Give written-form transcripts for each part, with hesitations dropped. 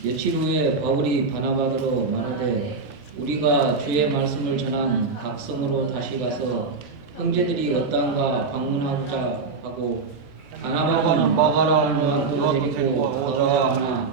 며칠 후에 바울이 바나바더로 말하되 우리가 주의 말씀을 전한 각 성으로 다시 가서 형제들이 어떠한가 방문하고자 하고 바나바는 마가라는 누아도 데리고 가고자 하나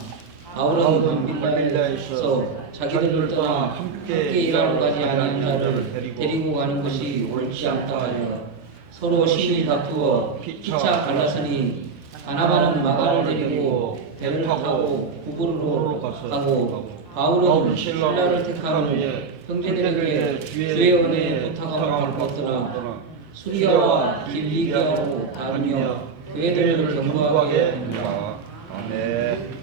바울은 밤빌라에서 자기들을 떠나 함께 일하러 가지 아니한 자를 데리고 가는 것이 옳지 않다 하여 서로 심히 다투어 피차 갈라서니 바나바는 마가를 데리고 배를 타고 구부로로 가고 바울은 신라를 택한 후에 형제들에게 주의 은혜에 부탁함을 받았더라. 수리아와 길리기아로 다루며 교회들을 경고하게 합니다. 아멘.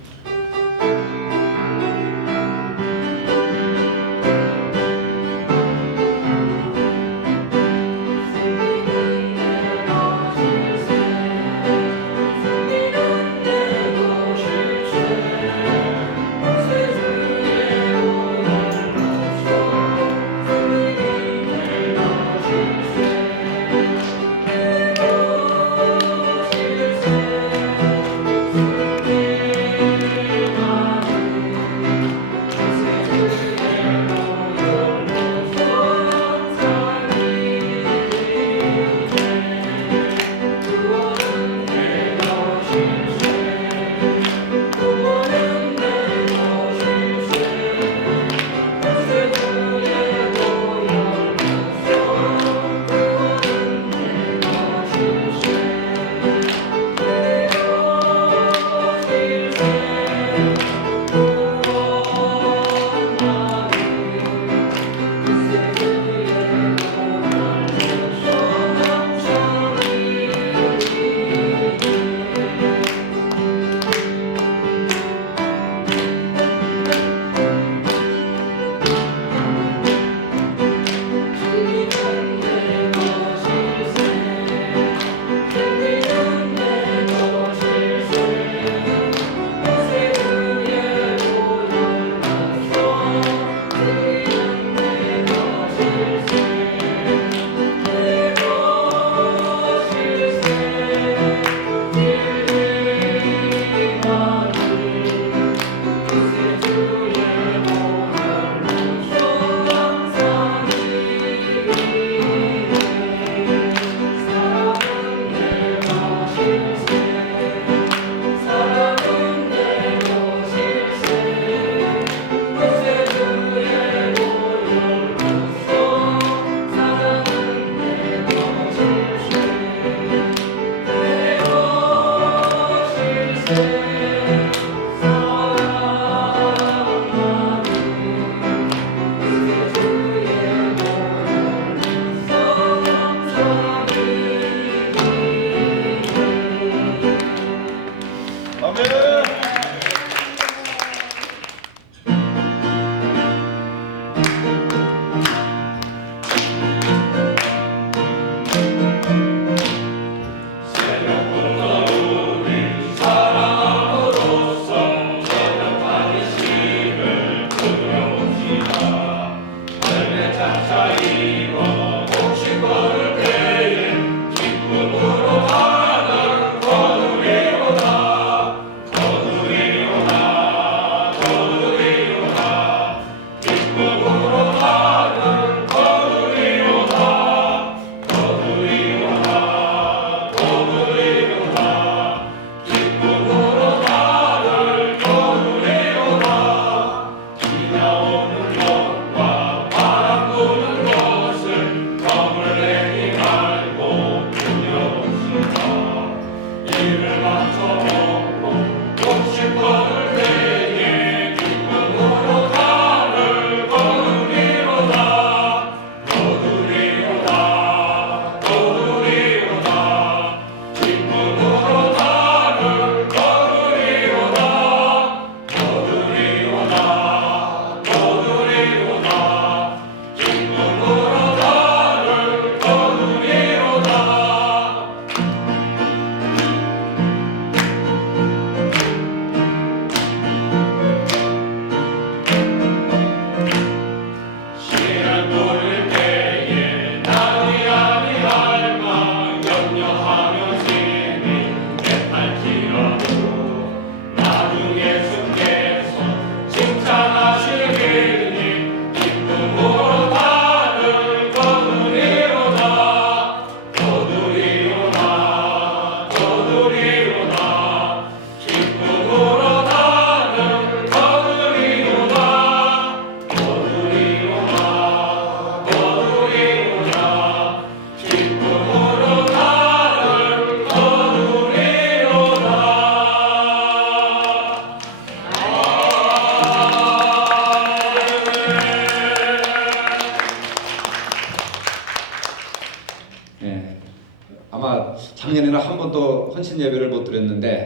아마 작년에는 한 번도 헌신 예배를 못 드렸는데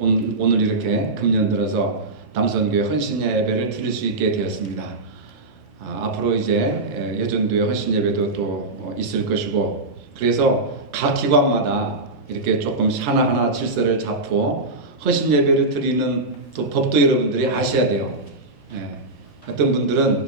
오늘 이렇게 금년 들어서 남선교회 헌신 예배를 드릴 수 있게 되었습니다. 앞으로 이제 예전도의 헌신 예배도 또 있을 것이고, 그래서 각 기관마다 이렇게 조금 하나하나 질서를 잡고 헌신 예배를 드리는 또 법도 여러분들이 아셔야 돼요. 어떤 분들은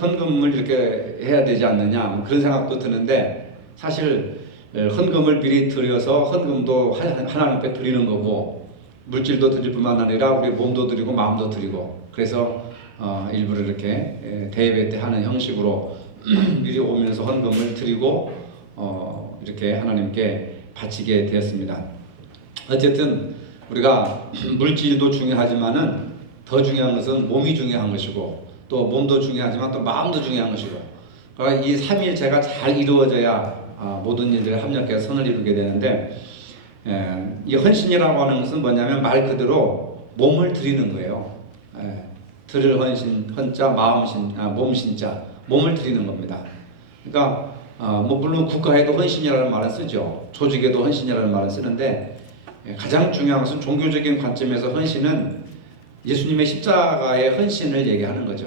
헌금을 이렇게 해야 되지 않느냐 그런 생각도 드는데, 사실 헌금을 미리 드려서 헌금도 하나님께 드리는 거고, 물질도 드릴 뿐만 아니라 우리 몸도 드리고 마음도 드리고, 그래서 일부러 이렇게 대예배 때 하는 형식으로 미리 오면서 헌금을 드리고 이렇게 하나님께 바치게 되었습니다. 어쨌든 우리가 물질도 중요하지만은 더 중요한 것은 몸이 중요한 것이고, 또 몸도 중요하지만 또 마음도 중요한 것이고, 그러니까 이 삼위일체가 잘 이루어져야 모든 일들이 합력해서 선을 이루게 되는데, 이 헌신이라고 하는 것은 뭐냐면 말 그대로 몸을 드리는 거예요. 드릴 헌신, 헌자, 몸신자, 몸을 드리는 겁니다. 그러니까 뭐 물론 국가에도 헌신이라는 말은 쓰죠. 조직에도 헌신이라는 말은 쓰는데, 가장 중요한 것은 종교적인 관점에서 헌신은 예수님의 십자가의 헌신을 얘기하는 거죠.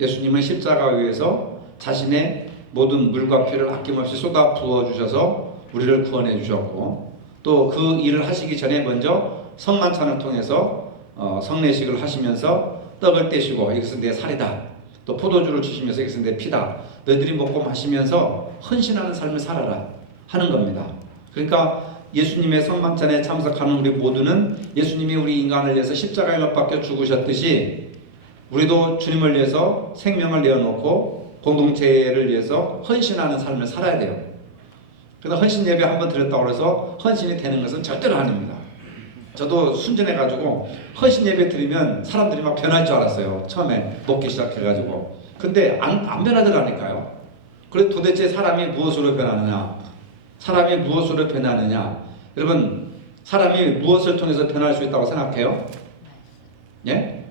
예수님은 십자가 위에서 자신의 모든 물과 피를 아낌없이 쏟아 부어 주셔서 우리를 구원해 주셨고, 또 그 일을 하시기 전에 먼저 성만찬을 통해서 성례식을 하시면서 떡을 떼시고 이것은 내 살이다, 또 포도주를 주시면서 이것은 내 피다, 너희들이 먹고 마시면서 헌신하는 삶을 살아라 하는 겁니다. 그러니까 예수님의 성만찬에 참석하는 우리 모두는 예수님이 우리 인간을 위해서 십자가에 못 박혀 죽으셨듯이 우리도 주님을 위해서 생명을 내어놓고 공동체를 위해서 헌신하는 삶을 살아야 돼요. 그래서 헌신 예배 한번 드렸다고 해서 헌신이 되는 것은 절대로 아닙니다. 저도 순전해가지고 헌신 예배 드리면 사람들이 막 변할 줄 알았어요. 처음에 먹기 시작해가지고. 근데 안 변하더라니까요. 그래서 도대체 사람이 무엇으로 변하느냐? 사람이 무엇으로 변하느냐? 여러분, 사람이 무엇을 통해서 변할 수 있다고 생각해요? 예?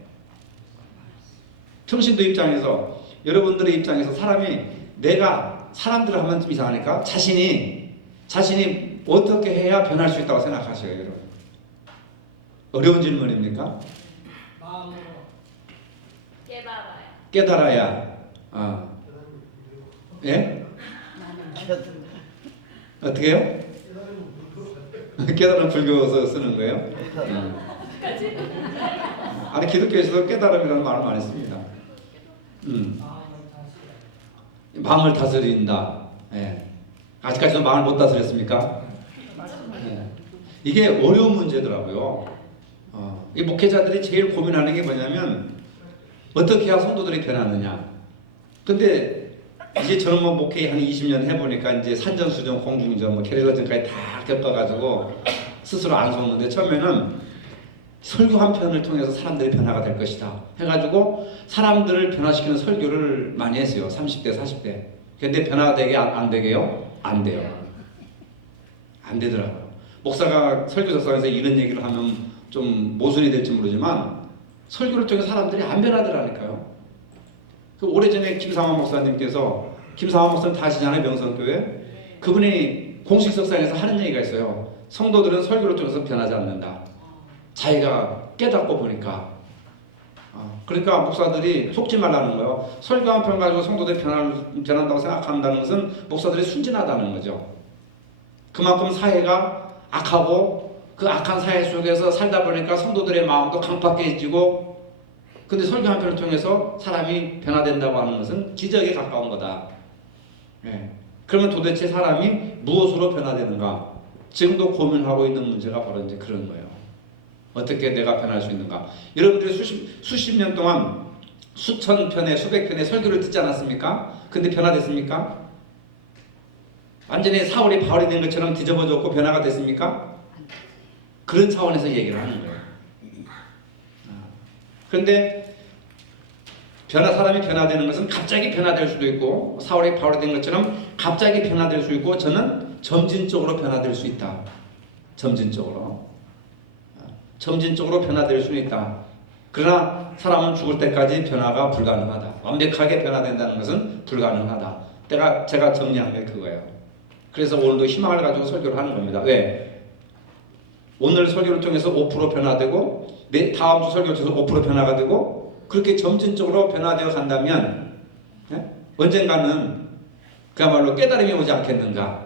평신도 입장에서, 여러분들의 입장에서 내가 사람들을 하면 좀 이상하니까 자신이 어떻게 해야 변할 수 있다고 생각하셔요, 여러분? 어려운 질문입니까? 마음으로 깨달아야. 예? 어떻게 해요? 깨달음 불교에서 쓰는 거예요? 아니, 기독교에서도 깨달음이라는 말을 많이 씁니다. 마음을 다스린다. 예. 아직까지도 마음을 못 다스렸습니까? 예. 이게 어려운 문제더라고요. 이 목회자들이 제일 고민하는 게 뭐냐면 어떻게 해야 성도들이 변하느냐. 근데 이제 저는 뭐 목회 한 20년 해보니까 이제 산전수전, 공중전, 게릴라전까지 다 겪어가지고 스스로 안 속는데, 처음에는 설교 한 편을 통해서 사람들이 변화가 될 것이다 해가지고 사람들을 변화시키는 설교를 많이 했어요. 30대, 40대. 근데 변화가 되게 안 되게요? 안 돼요. 안 되더라고요. 목사가 설교석상에서 이런 얘기를 하면 좀 모순이 될지 모르지만 설교를 통해 사람들이 안 변하더라니까요. 그 오래전에 김상환 목사님께서, 김상환 목사님 다 아시잖아요, 명성교회. 그분이 공식 석상에서 하는 얘기가 있어요. 성도들은 설교를 통해서 변하지 않는다. 자기가 깨닫고 보니까. 그러니까 목사들이 속지 말라는 거예요. 설교 한 편 가지고 성도들이 변한다고 생각한다는 것은 목사들이 순진하다는 거죠. 그만큼 사회가 악하고 그 악한 사회 속에서 살다 보니까 성도들의 마음도 강팍해지고, 근데 설교 한 편을 통해서 사람이 변화된다고 하는 것은 기적에 가까운 거다. 예. 그러면 도대체 사람이 무엇으로 변화되는가? 지금도 고민하고 있는 문제가 바로 이제 그런 거예요. 어떻게 내가 변할 수 있는가? 여러분들이 수십 년 동안 수천 편의, 수백 편의 설교를 듣지 않았습니까? 근데 변화됐습니까? 완전히 사울이 바울이 된 것처럼 뒤집어졌고 변화가 됐습니까? 그런 차원에서 얘기를 하는 거예요. 그런데 사람이 변화되는 것은 갑자기 변화될 수도 있고, 사울이 바울이 된 것처럼 갑자기 변화될 수 있고, 저는 점진적으로 변화될 수 있다. 점진적으로 변화될 수는 있다. 그러나 사람은 죽을 때까지 변화가 불가능하다. 완벽하게 변화된다는 것은 불가능하다. 제가 정리한 게 그거예요. 그래서 오늘도 희망을 가지고 설교를 하는 겁니다. 왜? 오늘 설교를 통해서 5% 변화되고 다음 주 설교를 통해서 5% 변화가 되고 그렇게 점진적으로 변화되어 간다면 언젠가는 그야말로 깨달음이 오지 않겠는가?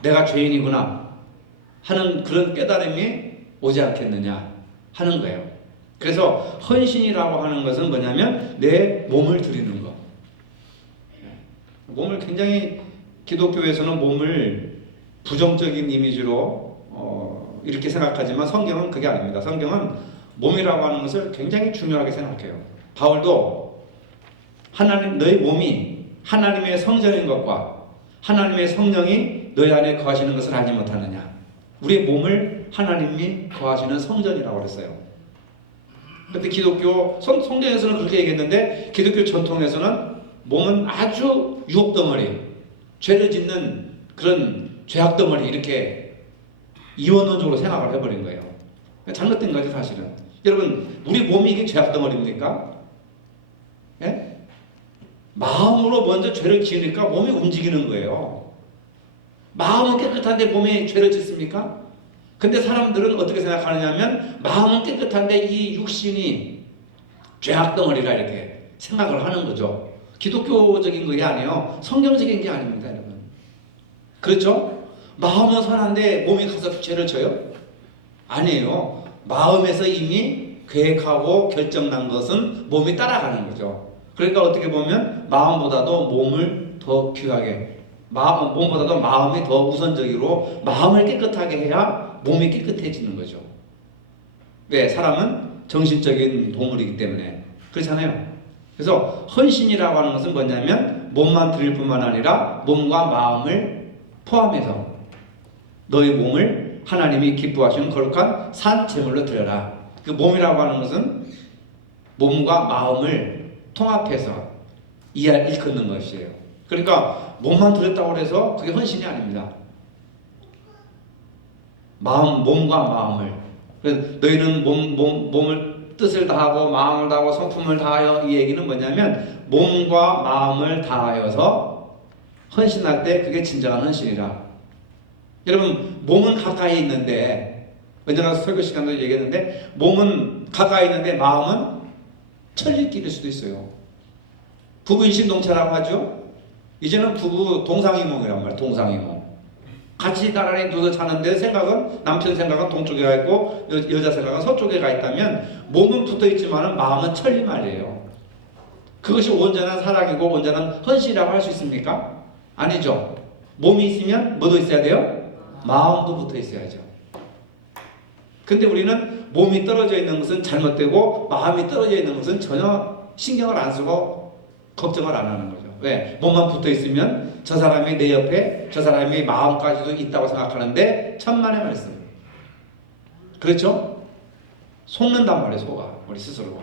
내가 죄인이구나 하는 그런 깨달음이 오지 않겠느냐 하는 거예요. 그래서 헌신이라고 하는 것은 뭐냐면 내 몸을 드리는 거. 몸을 굉장히 기독교에서는 몸을 부정적인 이미지로 이렇게 생각하지만 성경은 그게 아닙니다. 성경은 몸이라고 하는 것을 굉장히 중요하게 생각해요. 바울도 너희 몸이 하나님의 성전인 것과 하나님의 성령이 너희 안에 거하시는 것을 알지 못하느냐. 우리의 몸을 하나님이 거하시는 성전이라고 그랬어요. 그런데 기독교 성경에서는 그렇게 얘기했는데 기독교 전통에서는 몸은 아주 유혹덩어리, 죄를 짓는 그런 죄악덩어리 이렇게 이원론적으로 생각을 해버린 거예요. 잘못된 거죠 사실은. 여러분 우리 몸이 이게 죄악덩어리입니까? 예? 마음으로 먼저 죄를 지으니까 몸이 움직이는 거예요. 마음은 깨끗한데 몸에 죄를 짓습니까? 근데 사람들은 어떻게 생각하느냐면 마음은 깨끗한데 이 육신이 죄악덩어리라 이렇게 생각을 하는 거죠. 기독교적인 게 아니에요. 성경적인 게 아닙니다 여러분. 그렇죠? 마음은 선한데 몸이 가서 죄를 져요? 아니에요. 마음에서 이미 계획하고 결정난 것은 몸이 따라가는 거죠. 그러니까 어떻게 보면 마음보다도 몸을 더 귀하게 몸보다도 마음이 더 우선적으로 마음을 깨끗하게 해야 몸이 깨끗해지는 거죠. 왜? 사람은 정신적인 동물이기 때문에 그렇잖아요. 그래서 헌신이라고 하는 것은 뭐냐면 몸만 드릴 뿐만 아니라 몸과 마음을 포함해서 너의 몸을 하나님이 기뻐하시는 거룩한 산 제물로 드려라. 그 몸이라고 하는 것은 몸과 마음을 통합해서 일컫는 것이에요. 그러니까 몸만 드렸다고 해서 그게 헌신이 아닙니다. 몸과 마음을. 그래서 너희는 몸을 뜻을 다하고 마음을 다하고 성품을 다하여 이 얘기는 뭐냐면 몸과 마음을 다하여서 헌신할 때 그게 진정한 헌신이라. 여러분 몸은 가까이 있는데 언제나 설교 시간도 얘기했는데 몸은 가까이 있는데 마음은 천리길일 수도 있어요. 부부 일심동체라고 하죠. 이제는 부부 동상이몽이란 말이에요. 동상이몽. 같이 나란히 누워 자는데 남편 생각은 동쪽에 가 있고 여자 생각은 서쪽에 가 있다면 몸은 붙어 있지만 마음은 천리 말이에요. 그것이 온전한 사랑이고 온전한 헌신이라고 할 수 있습니까? 아니죠. 몸이 있으면 뭐도 있어야 돼요? 마음도 붙어 있어야죠. 근데 우리는 몸이 떨어져 있는 것은 잘못되고 마음이 떨어져 있는 것은 전혀 신경을 안 쓰고 걱정을 안 하는 거죠. 왜? 몸만 붙어 있으면 저 사람이 내 옆에 저 사람이 마음까지도 있다고 생각하는데 천만의 말씀. 그렇죠? 속는단 말이에요. 속아. 우리 스스로가.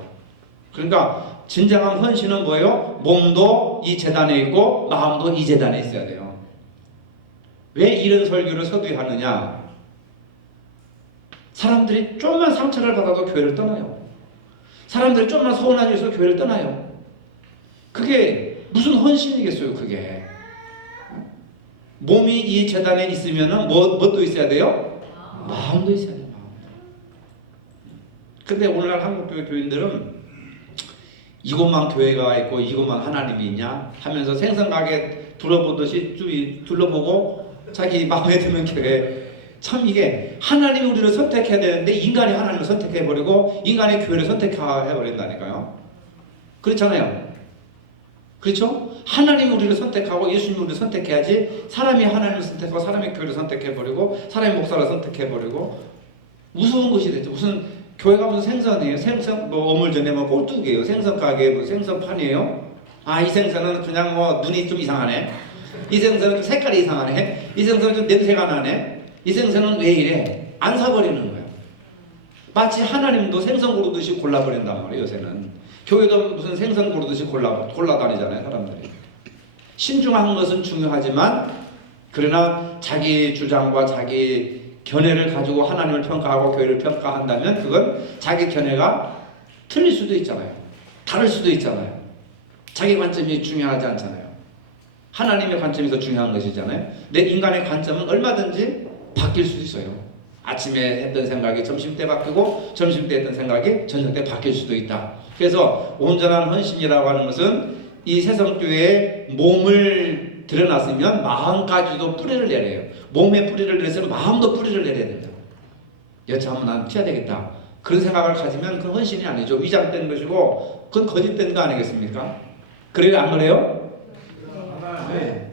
그러니까 진정한 헌신은 뭐예요? 몸도 이 재단에 있고 마음도 이 재단에 있어야 돼요. 왜 이런 설교를 서두에 하느냐? 사람들이 좀만 상처를 받아도 교회를 떠나요. 사람들이 좀만 서운한 일에서 교회를 떠나요. 그게 무슨 헌신이겠어요, 그게. 몸이 이 재단에 있으면은 뭣도 있어야 돼요? 마음도 있어야 돼요, 마음도. 근데 오늘날 한국교회 교인들은 이곳만 교회가 있고 이곳만 하나님이 있냐 하면서 생선가게 둘러보듯이 쭉 둘러보고 자기 마음에 드는 교회. 참 이게 하나님이 우리를 선택해야 되는데 인간이 하나님을 선택해버리고 인간이 교회를 선택해버린다니까요. 그렇잖아요. 그렇죠? 하나님이 우리를 선택하고 예수님이 우리를 선택해야지 사람이 하나님을 선택하고 사람이 교회를 선택해버리고 사람이 목사를 선택해버리고 무서운 것이 되죠. 무슨 교회가 무슨 생선이에요? 생선 어물전에 꼴뚜기예요. 생선 가게 생선판이에요. 아, 이 생선은 그냥 눈이 좀 이상하네. 이 생선은 좀 색깔이 이상하네. 이 생선은 좀 냄새가 나네. 이 생선은 왜 이래? 안 사버리는 거예요. 마치 하나님도 생선 고르듯이 골라버린단 말이에요. 요새는 교회도 무슨 생선 고르듯이 골라다니잖아요. 사람들이. 신중한 것은 중요하지만 그러나 자기 주장과 자기 견해를 가지고 하나님을 평가하고 교회를 평가한다면 그건 자기 견해가 틀릴 수도 있잖아요. 다를 수도 있잖아요. 자기 관점이 중요하지 않잖아요. 하나님의 관점에서 중요한 것이잖아요. 내 인간의 관점은 얼마든지 바뀔 수 있어요. 아침에 했던 생각이 점심때 바뀌고 점심때 했던 생각이 저녁때 바뀔 수도 있다. 그래서 온전한 헌신이라고 하는 것은 이 새성교회에 몸을 들여놨으면 마음까지도 뿌리를 내려요. 몸에 뿌리를 내렸으면 마음도 뿌리를 내려야 된다. 여차하면 난 튀어야 되겠다. 그런 생각을 가지면 그건 헌신이 아니죠. 위장된 것이고 그건 거짓된 거 아니겠습니까? 그래요? 안 그래요? 네.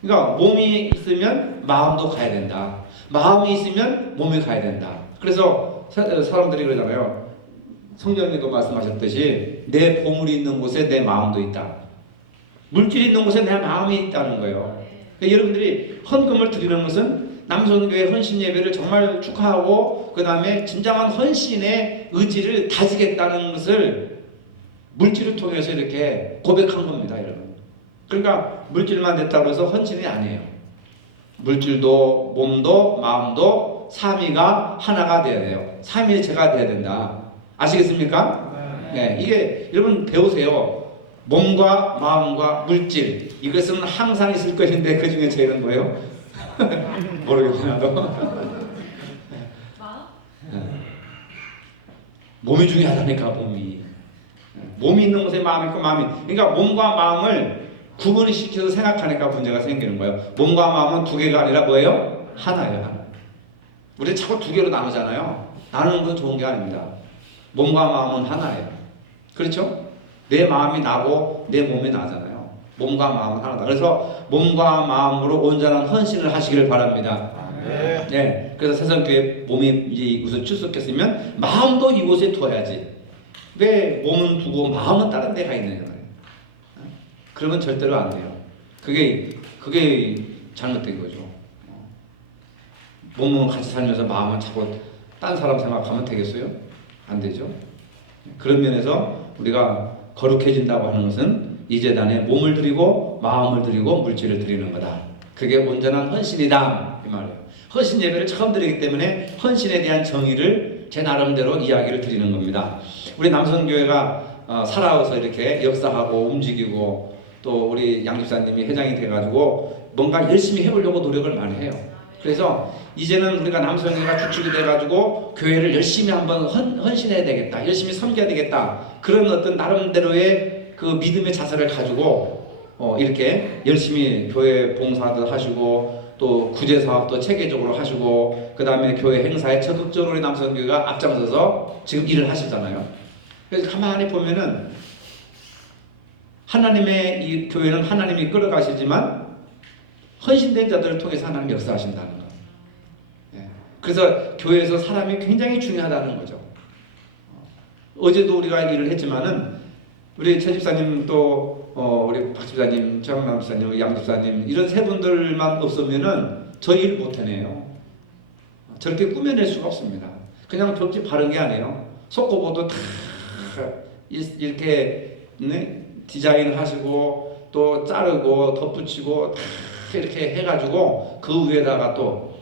그러니까 몸이 있으면 마음도 가야 된다. 마음이 있으면 몸이 가야 된다. 그래서 사람들이 그러잖아요. 성령님도 말씀하셨듯이 내 보물이 있는 곳에 내 마음도 있다. 물질이 있는 곳에 내 마음이 있다는 거예요. 그러니까 여러분들이 헌금을 드리는 것은 남성교회 헌신 예배를 정말 축하하고 그 다음에 진정한 헌신의 의지를 다지겠다는 것을 물질을 통해서 이렇게 고백한 겁니다, 여러분. 그러니까 물질만 됐다고 해서 헌신이 아니에요. 물질도 몸도 마음도 삼위가 하나가 돼야 돼요. 삼위체가 돼야 된다. 아시겠습니까? 네, 이게 여러분 배우세요. 몸과 마음과 물질 이것은 항상 있을 것인데 그 중에 제일은 뭐예요? 모르겠네 나도. 몸이 중요하다니까. 몸이 있는 곳에 마음이 있고 마음이, 그러니까 몸과 마음을 구분을 시켜서 생각하니까 문제가 생기는 거예요. 몸과 마음은 두 개가 아니라 뭐예요? 하나예요. 하나. 우리 자꾸 두 개로 나누잖아요. 나누는 건 좋은 게 아닙니다. 몸과 마음은 하나예요. 그렇죠? 내 마음이 나고 내 몸이 나잖아요. 몸과 마음은 하나다. 그래서 몸과 마음으로 온전한 헌신을 하시기를 바랍니다. 네. 그래서 새성교회 몸이 이제 우선 출석했으면 마음도 이곳에 둬야지. 왜 몸은 두고 마음은 다른 데가 있느냐 말이에요. 그러면 절대로 안 돼요. 그게 잘못된 거죠. 몸은 같이 살면서 마음은 자꾸 딴 사람 생각하면 되겠어요? 안 되죠. 그런 면에서 우리가 거룩해진다고 하는 것은 이 제단에 몸을 드리고 마음을 드리고 물질을 드리는 거다. 그게 온전한 헌신이다 이 말이에요. 헌신 예배를 처음 드리기 때문에 헌신에 대한 정의를 제 나름대로 이야기를 드리는 겁니다. 우리 남성교회가 살아와서 이렇게 역사하고 움직이고 또 우리 양 집사님이 회장이 돼가지고 뭔가 열심히 해보려고 노력을 많이 해요. 그래서 이제는 우리가 남성교회가 주축이 돼가지고 교회를 열심히 한번 헌신해야 되겠다, 열심히 섬겨야 되겠다, 그런 어떤 나름대로의 그 믿음의 자세를 가지고 이렇게 열심히 교회 봉사도 하시고 또 구제 사업도 체계적으로 하시고 그 다음에 교회 행사에 적극적으로 우리 남성교회가 앞장서서 지금 일을 하시잖아요. 그래서 가만히 보면은 하나님의 이 교회는 하나님이 끌어가시지만 헌신된 자들을 통해서 하나님 역사하신다는 거. 그래서 교회에서 사람이 굉장히 중요하다는 거죠. 어제도 우리가 일을 했지만은 우리 최 집사님 또 우리 박 집사님, 최영남 집사님, 양 집사님 이런 세 분들만 없으면은 저희 일 못 해내요. 저렇게 꾸며낼 수가 없습니다. 그냥 벽지 바른 게 아니에요. 속고보도 다 이렇게 디자인하시고 또 자르고 덧붙이고 다 이렇게 해가지고 그 위에다가 또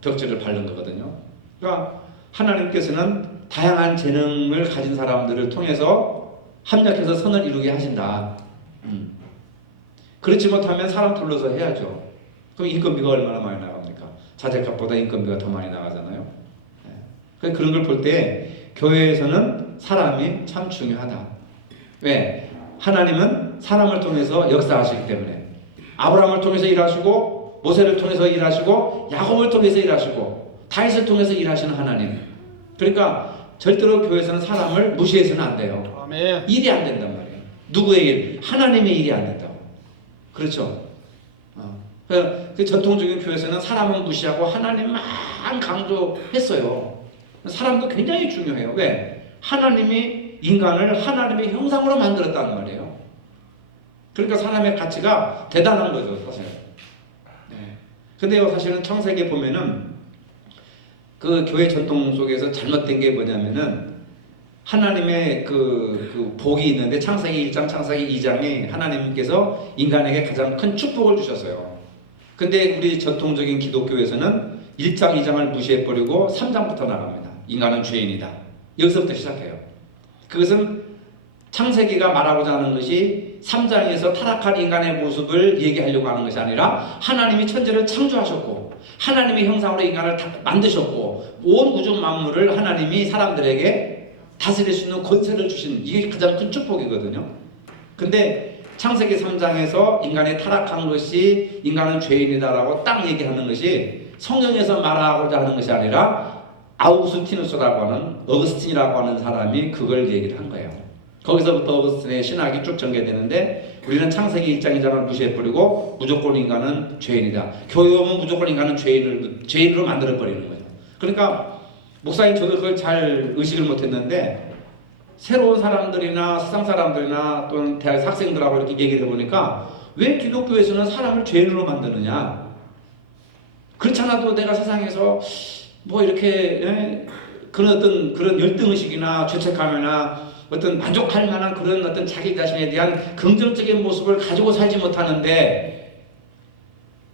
벽지를 바른 거거든요. 그러니까 하나님께서는 다양한 재능을 가진 사람들을 통해서 합력해서 선을 이루게 하신다. 그렇지 못하면 사람 불러서 해야죠. 그럼 인건비가 얼마나 많이 나갑니까? 자재값보다 인건비가 더 많이 나가잖아요. 그런 걸 볼 때 교회에서는 사람이 참 중요하다. 왜? 하나님은 사람을 통해서 역사하시기 때문에. 아브라함을 통해서 일하시고 모세를 통해서 일하시고 야곱을 통해서 일하시고 다윗을 통해서 일하시는 하나님. 그러니까 절대로 교회에서는 사람을 무시해서는 안 돼요. 아멘. 일이 안 된단 말이에요. 누구의 일? 하나님의 일이 안 된다고. 그렇죠? 그 전통적인 교회에서는 사람은 무시하고 하나님만 강조했어요. 사람도 굉장히 중요해요. 왜? 하나님이 인간을 하나님의 형상으로 만들었다는 말이에요. 그러니까 사람의 가치가 대단한 거죠, 사실. 근데요, 사실은 창세기에 보면은 그 교회 전통 속에서 잘못된 게 뭐냐면은 하나님의 그 복이 있는데 창세기 1장, 창세기 2장에 하나님께서 인간에게 가장 큰 축복을 주셨어요. 근데 우리 전통적인 기독교에서는 1장, 2장을 무시해버리고 3장부터 나갑니다. 인간은 죄인이다. 여기서부터 시작해요. 그것은 창세기가 말하고자 하는 것이 3장에서 타락한 인간의 모습을 얘기하려고 하는 것이 아니라 하나님이 천지를 창조하셨고 하나님의 형상으로 인간을 만드셨고 온 우주 만물을 하나님이 사람들에게 다스릴 수 있는 권세를 주신, 이게 가장 큰 축복이거든요. 근데 창세기 3장에서 인간이 타락한 것이 인간은 죄인이다라고 딱 얘기하는 것이 성경에서 말하고자 하는 것이 아니라 아우구스티누스라고 하는, 어거스틴이라고 하는 사람이 그걸 얘기를 한 거예요. 거기서부터 어거스틴의 신학이 쭉 전개되는데 우리는 창세기 1장 2장을 무시해버리고 무조건 인간은 죄인이다. 교회 오면 무조건 인간은 죄인으로 만들어버리는 거예요. 그러니까 목사님 저도 그걸 잘 의식을 못했는데 새로운 사람들이나 세상 사람들이나 또는 대학 학생들하고 이렇게 얘기를 해보니까 왜 기독교에서는 사람을 죄인으로 만드느냐? 그렇지 않아도 내가 세상에서 뭐 이렇게 그런 어떤 그런 열등의식이나 죄책감이나 어떤 만족할 만한 그런 어떤 자기 자신에 대한 긍정적인 모습을 가지고 살지 못하는데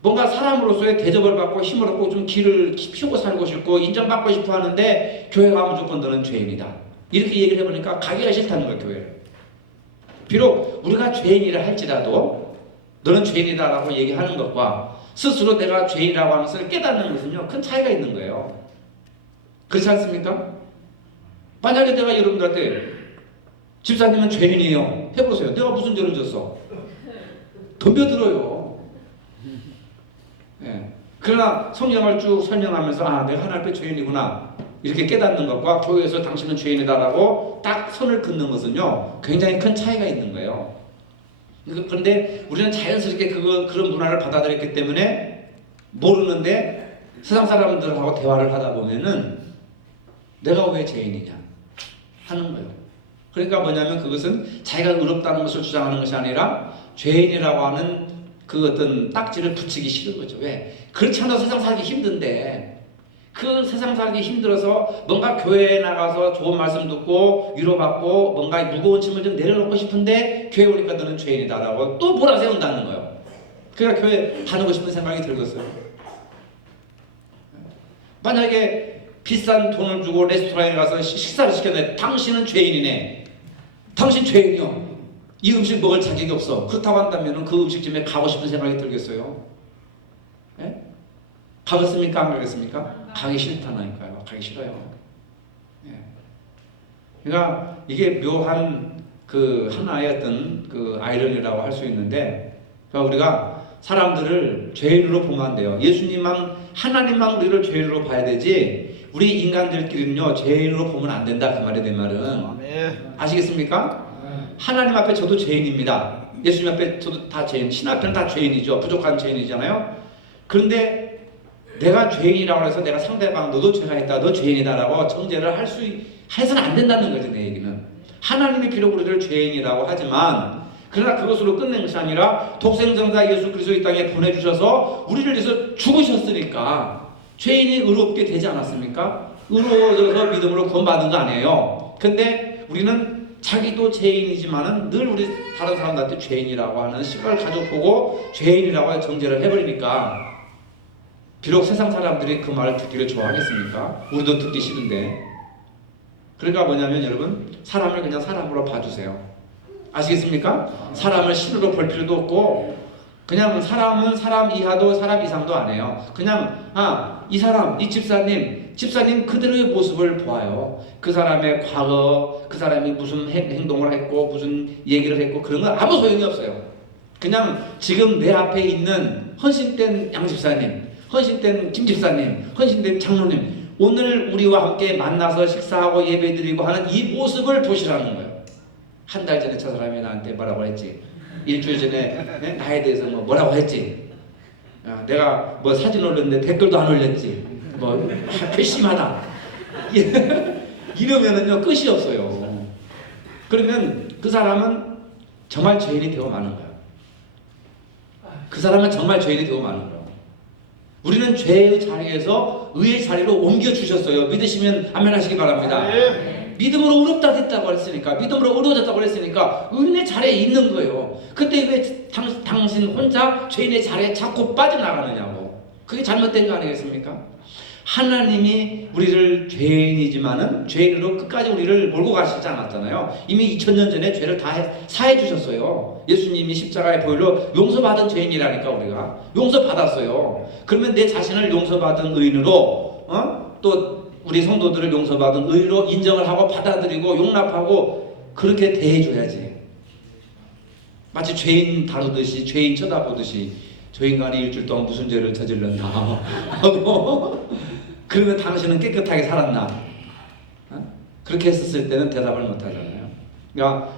뭔가 사람으로서의 대접을 받고 힘을 얻고 좀 길을 피우고 살고 싶고 인정받고 싶어 하는데 교회가 무조건 너는 죄인이다. 이렇게 얘기를 해보니까 가기가 싫다는 거예요, 교회를. 비록 우리가 죄인이라 할지라도 너는 죄인이다라고 얘기하는 것과 스스로 내가 죄인이라고 하는 것을 깨닫는 것은요, 큰 차이가 있는 거예요. 그렇지 않습니까? 만약에 내가 여러분들한테 집사님은 죄인이에요. 해보세요. 내가 무슨 죄를 졌어? 덤벼들어요. 예. 그러나 성경을 쭉 설명하면서 아, 내가 하나님 앞에 죄인이구나 이렇게 깨닫는 것과 교회에서 당신은 죄인이다라고 딱 선을 긋는 것은요 굉장히 큰 차이가 있는 거예요. 그런데 우리는 자연스럽게 그런 문화를 받아들였기 때문에 모르는데 세상 사람들하고 대화를 하다 보면은 내가 왜 죄인이냐 하는 거예요. 그러니까 뭐냐면 그것은 자기가 의롭다는 것을 주장하는 것이 아니라 죄인이라고 하는 그 어떤 딱지를 붙이기 싫은 거죠. 왜? 그렇지 않아도 세상 살기 힘든데 그 세상 살기 힘들어서 뭔가 교회에 나가서 좋은 말씀 듣고 위로받고 뭔가 무거운 짐을 좀 내려놓고 싶은데 교회 오니까 너는 죄인이다라고 또 몰아세운다는 거예요. 그러니까 교회 다니고 싶은 생각이 들겠어요. 만약에 비싼 돈을 주고 레스토랑에 가서 식사를 시켰는데 당신은 죄인이네. 당신 죄인이요. 이 음식 먹을 자격이 없어. 그렇다고 한다면 그 음식점에 가고 싶은 생각이 들겠어요? 예? 가겠습니까? 안 가겠습니까? 가기 싫다니까요. 가기 싫어요. 예. 그러니까 이게 묘한 그 하나의 어떤 그 아이러니라고 할 수 있는데, 그러니까 우리가 사람들을 죄인으로 보면 안 돼요. 예수님만, 하나님만 우리를 죄인으로 봐야 되지 우리 인간들끼리는요 죄인으로 보면 안 된다. 그 말이 된 말은 아시겠습니까? 하나님 앞에 저도 죄인입니다. 예수님 앞에 저도 다 죄인, 신 앞에는 다 죄인이죠. 부족한 죄인이잖아요. 그런데 내가 죄인이라고 해서 내가 상대방 너도 죄가 있다, 너 죄인이다라고 정죄를 해서는 안 된다는 거죠. 내 얘기는 하나님이 비록 우리를 죄인이라고 하지만 그러나 그것으로 끝낸 것이 아니라 독생자자 예수 그리스도 이 땅에 보내주셔서 우리를 위해서 죽으셨으니까 죄인이 의롭게 되지 않았습니까? 의로워져서 믿음으로 구원받은 거 아니에요. 근데 우리는 자기도 죄인이지만은 늘 우리 다른 사람들한테 죄인이라고 하는 시각을 가지고 보고 죄인이라고 정죄를 해버리니까 비록 세상 사람들이 그 말을 듣기를 좋아하겠습니까? 우리도 듣기 싫은데. 그러니까 뭐냐면 여러분, 사람을 그냥 사람으로 봐주세요. 아시겠습니까? 사람을 신으로 볼 필요도 없고 그냥 사람은 사람 이하도 사람 이상도 안 해요. 그냥 이 사람, 이 집사님 그대로의 모습을 보아요. 그 사람의 과거, 그 사람이 무슨 행동을 했고 무슨 얘기를 했고 그런 건 아무 소용이 없어요. 그냥 지금 내 앞에 있는 헌신된 양 집사님, 헌신된 김 집사님, 헌신된 장로님, 오늘 우리와 함께 만나서 식사하고 예배드리고 하는 이 모습을 보시라는 거예요. 한 달 전에 저 사람이 나한테 뭐라고 했지? 일주일 전에 나에 대해서 뭐라고 했지? 내가 뭐 사진 올렸는데 댓글도 안 올렸지? 뭐 괘씸하다. 이러면은요 끝이 없어요. 그러면 그 사람은 정말 죄인이 되고 마는 거예요. 그 사람은 정말 죄인이 되고 마는 거예요. 우리는 죄의 자리에서 의의 자리로 옮겨 주셨어요. 믿으시면 아멘 하시기 바랍니다. 믿음으로 의롭다 됐다고 했으니까, 믿음으로 의로워졌다고 했으니까 의인의 자리에 있는 거예요. 그때 왜 당신 혼자 죄인의 자리에 자꾸 빠져나가느냐고. 그게 잘못된 거 아니겠습니까? 하나님이 우리를 죄인이지만은 죄인으로 끝까지 우리를 몰고 가시지 않았잖아요. 이미 2000년 전에 죄를 다 사해 주셨어요. 예수님이 십자가의 보혈로 용서받은 죄인이라니까. 우리가 용서받았어요. 그러면 내 자신을 용서받은 의인으로 또 우리 성도들을 용서받은 의인으로 인정을 하고 받아들이고 용납하고 그렇게 대해줘야지. 마치 죄인 다루듯이, 죄인 쳐다보듯이, 저 인간이 일주일 동안 무슨 죄를 저질렀나 하고 그러면 당신은 깨끗하게 살았나? 그렇게 했었을 때는 대답을 못 하잖아요. 그러니까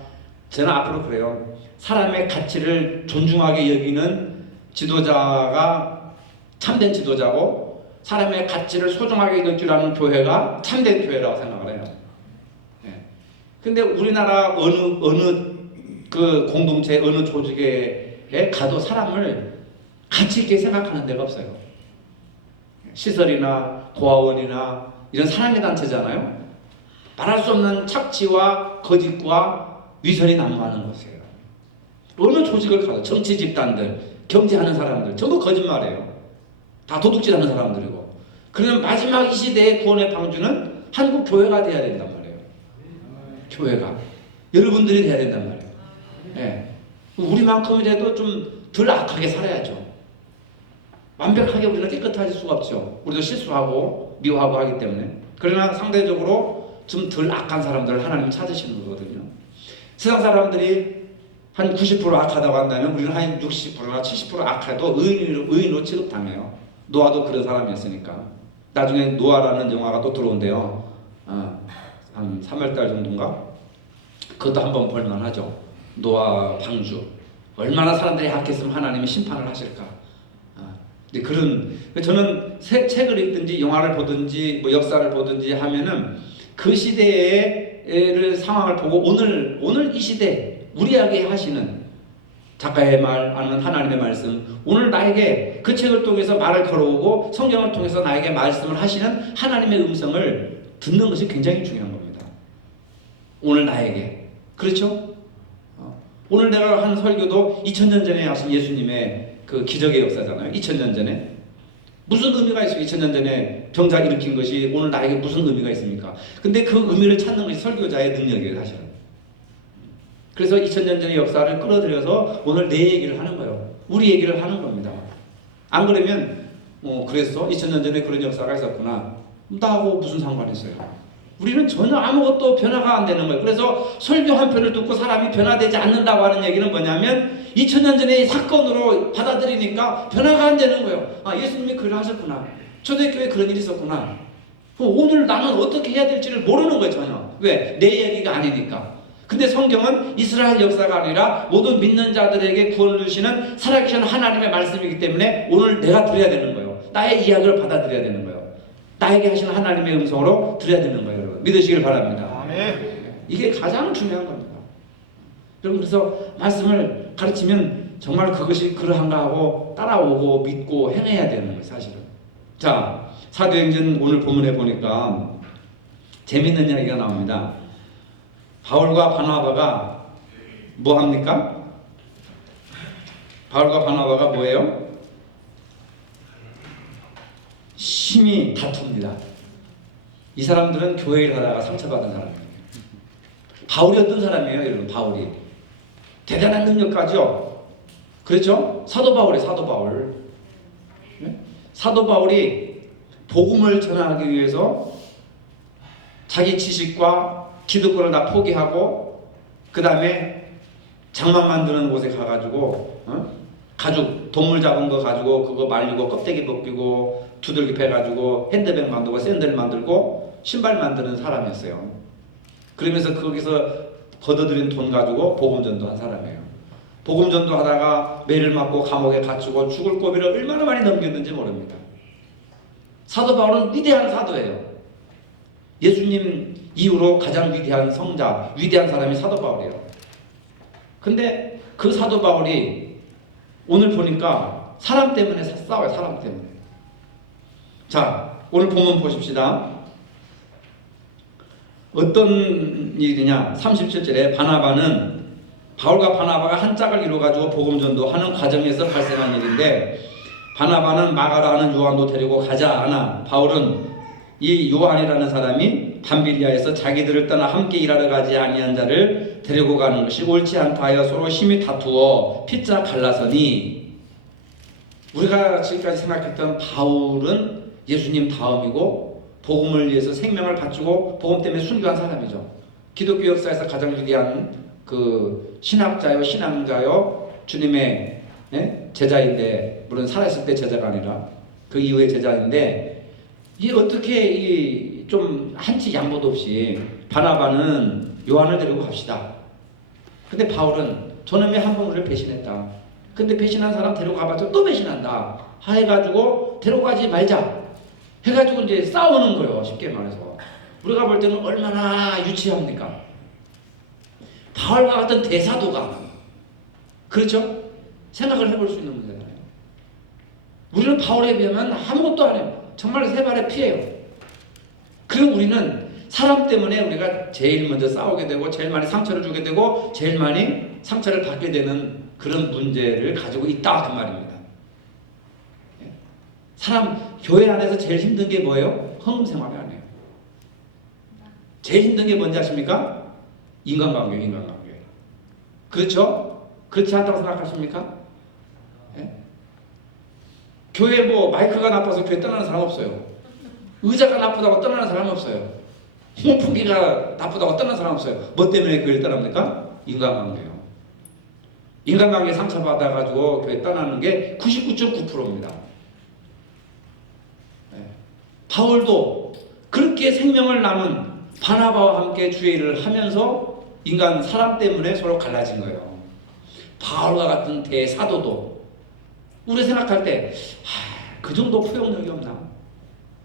저는 앞으로 그래요. 사람의 가치를 존중하게 여기는 지도자가 참된 지도자고, 사람의 가치를 소중하게 여길 줄 아는 교회가 참된 교회라고 생각을 해요. 근데 우리나라 어느 그 공동체, 어느 조직에 가도 사람을 가치 있게 생각하는 데가 없어요. 시설이나 고아원이나 이런 사랑의 단체잖아요. 말할 수 없는 착취와 거짓과 위선이 난무하는 곳이에요. 어느 조직을 가도 정치 집단들, 경제하는 사람들 전부 거짓말이에요. 다 도둑질하는 사람들이고. 그러면 마지막 이 시대의 구원의 방주는 한국 교회가 돼야 된단 말이에요. 교회가 여러분들이 돼야 된단 말이에요. 우리만큼이라도 좀 덜 악하게 살아야죠. 완벽하게 우리는 깨끗해질 수가 없죠. 우리도 실수하고 미워하고 하기 때문에. 그러나 상대적으로 좀 덜 악한 사람들을 하나님 찾으시는 거거든요. 세상 사람들이 한 90% 악하다고 한다면 우리는 한 60%나 70% 악해도 의인으로 취급당해요. 노아도 그런 사람이었으니까. 나중에 노아라는 영화가 또 들어온대요. 한 3월달 정도인가? 그것도 한번 볼만하죠. 노아 방주. 얼마나 사람들이 악했으면 하나님이 심판을 하실까. 저는 책을 읽든지 영화를 보든지 뭐 역사를 보든지 하면은 그 시대의 상황을 보고 오늘 이 시대 우리에게 하시는 작가의 말 아니면 하나님의 말씀, 오늘 나에게 그 책을 통해서 말을 걸어오고 성경을 통해서 나에게 말씀을 하시는 하나님의 음성을 듣는 것이 굉장히 중요한 겁니다. 오늘 나에게. 그렇죠? 오늘 내가 하는 설교도 2000년 전에 하신 예수님의 그 기적의 역사잖아요. 2000년 전에. 무슨 의미가 있어요? 2000년 전에 병자 일으킨 것이 오늘 나에게 무슨 의미가 있습니까? 근데 그 의미를 찾는 것이 설교자의 능력이에요, 사실은. 그래서 2000년 전의 역사를 끌어들여서 오늘 내 얘기를 하는 거예요. 우리 얘기를 하는 겁니다. 안 그러면 그랬어? 2000년 전에 그런 역사가 있었구나. 나하고 무슨 상관이 있어요? 우리는 전혀 아무것도 변화가 안 되는 거예요. 그래서 설교 한 편을 듣고 사람이 변화되지 않는다고 하는 얘기는 뭐냐면 2000년 전의 사건으로 받아들이니까 변화가 안 되는 거예요. 예수님이 그걸 하셨구나. 초대교회에 그런 일이 있었구나. 오늘 나는 어떻게 해야 될지를 모르는 거예요, 전혀. 왜? 내 얘기가 아니니까. 근데 성경은 이스라엘 역사가 아니라 모든 믿는 자들에게 구원을 주시는 살아계신 하나님의 말씀이기 때문에 오늘 내가 들어야 되는 거예요. 나의 이야기를 받아들여야 되는 거예요. 나에게 하시는 하나님의 음성으로 들어야 되는 거예요, 여러분. 믿으시길 바랍니다. 아멘. 이게 가장 중요한 겁니다. 여러분, 그래서 말씀을 가르치면 정말 그것이 그러한가 하고 따라오고 믿고 행해야 되는 거예요, 사실은. 자, 사도행전 오늘 본문에 보니까 재밌는 이야기가 나옵니다. 바울과 바나바가 뭐 합니까? 바울과 바나바가 뭐예요? 심히 다툽니다. 이 사람들은 교회 일 하다가 상처받은 사람이에요. 바울이 어떤 사람이에요, 여러분? 바울이 대단한 능력가죠. 그렇죠? 사도 바울이 사도 바울. 사도 바울이 복음을 전하기 위해서 자기 지식과 기득권을 다 포기하고 그 다음에 장만 만드는 곳에 가가지고 가죽 동물 잡은 거 가지고 그거 말리고 껍데기 벗기고 두들기 패가지고 핸드백 만들고 샌들 만들고 신발 만드는 사람이었어요. 그러면서 거기서 걷어들인 돈 가지고 복음전도 한 사람이에요. 복음전도 하다가 매를 맞고 감옥에 갇히고 죽을 고비를 얼마나 많이 넘겼는지 모릅니다. 사도 바울은 위대한 사도예요. 예수님 이후로 가장 위대한 성자, 위대한 사람이 사도 바울이에요. 근데 그 사도 바울이 오늘 보니까 사람 때문에 싸워요. 사람 때문에. 자, 오늘 본문 보십시다. 어떤 일이냐? 37절에 바울과 바나바가 한 짝을 이루어가지고 복음전도 하는 과정에서 발생한 일인데, 바나바는 마가라는 요한도 데리고 가자 하나 바울은 이 요한이라는 사람이 밤빌리아에서 자기들을 떠나 함께 일하러 가지 아니한 자를 데리고 가는 것이 옳지 않다 하여 서로 심히 다투어 피자 갈라서니 우리가 지금까지 생각했던 바울은 예수님 다음이고 복음을 위해서 생명을 바치고 복음 때문에 순교한 사람이죠. 기독교 역사에서 가장 위대한 그 신학자요 신앙자요 주님의 제자인데 물론 살아있을 때 제자가 아니라 그 이후의 제자인데 이 어떻게 좀 한치 양보도 없이 바나바는 요한을 데리고 갑시다. 근데 바울은 저놈이 한 번 우리를 배신했다. 근데 배신한 사람 데리고 가봤자 또 배신한다. 해가지고 데리고 가지 말자. 해가지고 이제 싸우는 거예요. 쉽게 말해서. 우리가 볼 때는 얼마나 유치합니까? 바울과 같은 대사도가 그렇죠? 생각을 해볼 수 있는 문제잖아요. 우리는 바울에 비하면 아무것도 안 해요. 정말 세 발의 피해요. 그럼 우리는 사람 때문에 우리가 제일 먼저 싸우게 되고 제일 많이 상처를 주게 되고 제일 많이 상처를 받게 되는 그런 문제를 가지고 있다 그 말입니다. 사람 교회 안에서 제일 힘든 게 뭐예요? 헌금 생활이 아니에요. 제일 힘든 게 뭔지 아십니까? 인간관계. 그렇죠? 그렇지 않다고 생각하십니까? 교회 뭐 마이크가 나빠서 교회 떠나는 사람 없어요. 의자가 나쁘다고 떠나는 사람 없어요. 홍풍기가 나쁘다고 떠나는 사람 없어요. 뭐 때문에 교회를 떠납니까? 인간관계요. 인간관계 상처받아가지고 교회 떠나는 게 99.9%입니다. 바울도 그렇게 생명을 남은 바나바와 함께 주의 일을 하면서 인간 사람 때문에 서로 갈라진 거예요. 바울과 같은 대사도도 우리 생각할 때 그 정도 포용력이 없나?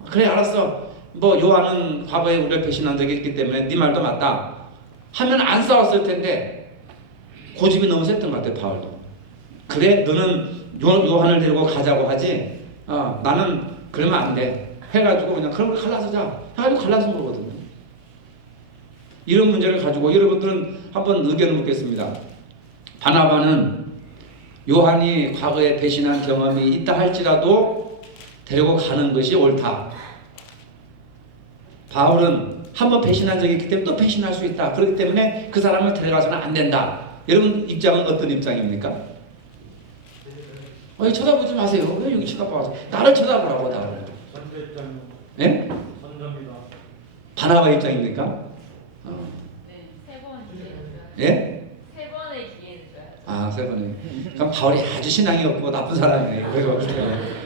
그래 알았어. 뭐 요한은 과거에 우리를 배신한 적이 있기 때문에 네 말도 맞다 하면 안 싸웠을 텐데 고집이 너무 셌던 것 같아. 바울도 그래 너는 요한을 데리고 가자고 하지 나는 그러면 안 돼 해가지고 그냥 그럼 갈라서자 해가지고 갈라선 거거든요. 이런 문제를 가지고 여러분들은 한번 의견을 묻겠습니다. 바나바는 요한이 과거에 배신한 경험이 있다 할지라도 데리고 가는 것이 옳다. 바울은 한번 배신한 적이 있기 때문에 또 배신할 수 있다. 그렇기 때문에 그 사람을 데려가서는 안 된다. 여러분 입장은 어떤 입장입니까? 쳐다보지 마세요. 왜 여기 쳐다봐서 나를 쳐다보라고 나를. 네? 바나바 입장입니까? 네, 세 번 기회를 줘야 예? 세 번의 기회를 줘야 세 번에. 그럼 바울이 아주 신앙이 없고 나쁜 사람이에요. 왜 그러세요?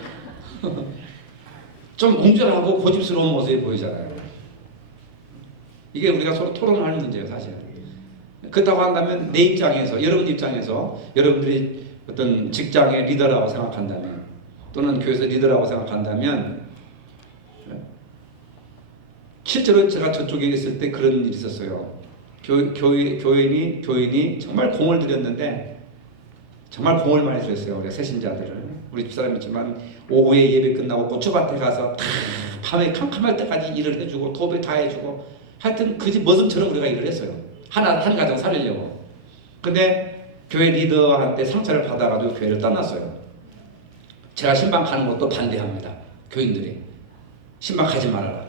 좀 웅절하고 고집스러운 모습이 보이잖아요. 이게 우리가 서로 토론할 문제예요, 사실. 그렇다고 한다면 내 입장에서, 여러분 입장에서 여러분들이 어떤 직장의 리더라고 생각한다면 또는 교회에서 리더라고 생각한다면 실제로 제가 저쪽에 있을 때 그런 일이 있었어요. 교인이 정말 공을 들였는데 정말 공을 많이 들였어요. 우리 새신자들을. 우리 집사람이지만 오후에 예배 끝나고 고추밭에 가서 다 밤에 캄캄할 때까지 일을 해주고 도배 다 해주고 하여튼 그 집 머슴처럼 우리가 일을 했어요. 한 가정 살리려고. 근데 교회 리더한테 상처를 받아가지고 교회를 떠났어요. 제가 신방 가는 것도 반대합니다. 교인들이 신방 가지 말아라.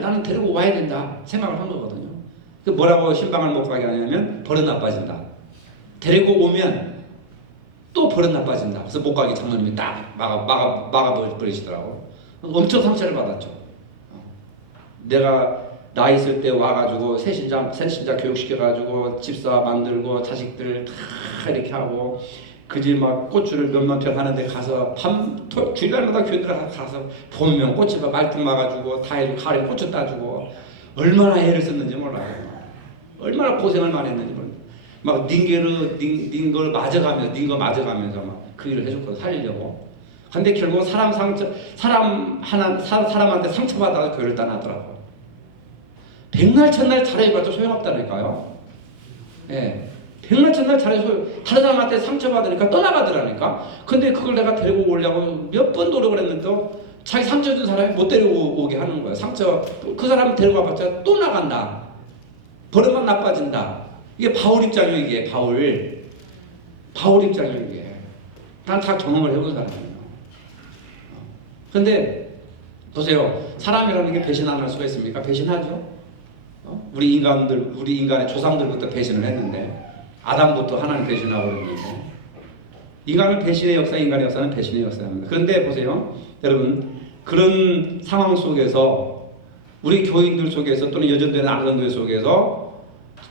나는 데리고 와야 된다 생각을 한 거거든요. 그 뭐라고 신방을 못 가게 하냐면 버릇 나빠진다. 데리고 오면 또 버릇 나빠진다. 그래서 못 가게 장로님이 딱 막아버리시더라고. 엄청 상처를 받았죠. 내가 나 있을 때 와가지고 새신자 교육시켜가지고 집사 만들고 자식들 다 이렇게 하고 그집 막 고추를 몇만 평 하는데 가서 주일날마다 교회들 가서 봄이면 꽃집에 말뚝 막아주고 다 해주고 가을에 고추 따주고 얼마나 애를 썼는지 몰라요. 얼마나 고생을 많이 했는지 몰라요. 막 닌걸 맞아가면서 막 그 일을 해줬거든 살리려고. 근데 결국 사람한테 상처받아서 교회를 떠나더라고. 백날 천날 잘해봤자 소용없다니까요. 예. 백날 천날 잘해서 다른 사람한테 상처받으니까 떠나가더라니까. 근데 그걸 내가 데리고 오려고 몇 번 노력을 했는데도 자기 상처 준 사람이 못 데리고 오게 하는 거예요. 그 사람 데리고 와봤자 또 나간다. 버릇만 나빠진다. 이게 바울 입장이에요. 이게 바울 입장이에요. 이게. 난 다 경험을 해본 사람이에요. 그런데 보세요. 사람이라는 게 배신 안 할 수가 있습니까? 배신하죠. 우리 인간의 조상들부터 배신을 했는데, 아담부터 하나님 배신하고 그랬는데, 인간은 배신의 역사, 인간의 역사는 배신의 역사입니다. 그런데 보세요. 여러분, 그런 상황 속에서 우리 교인들 속에서 또는 여전되는 아전들 속에서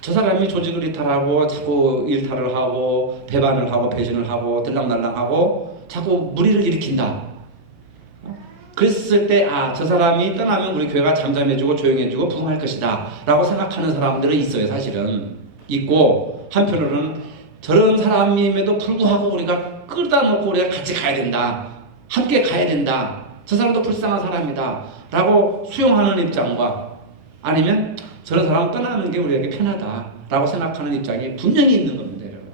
저 사람이 조직을 이탈하고 자꾸 일탈을 하고 배반을 하고 배신을 하고 들락날락하고 자꾸 무리를 일으킨다. 그랬을 때 저 사람이 떠나면 우리 교회가 잠잠해지고 조용해지고 부흥할 것이다 라고 생각하는 사람들은 있어요. 사실은 있고, 한편으로는 저런 사람임에도 불구하고 우리가 끌다 놓고 우리가 같이 가야 된다, 함께 가야 된다, 저 사람도 불쌍한 사람이다 라고 수용하는 입장과, 아니면 저런 사람 떠나는 게 우리에게 편하다 라고 생각하는 입장이 분명히 있는 겁니다. 여러분,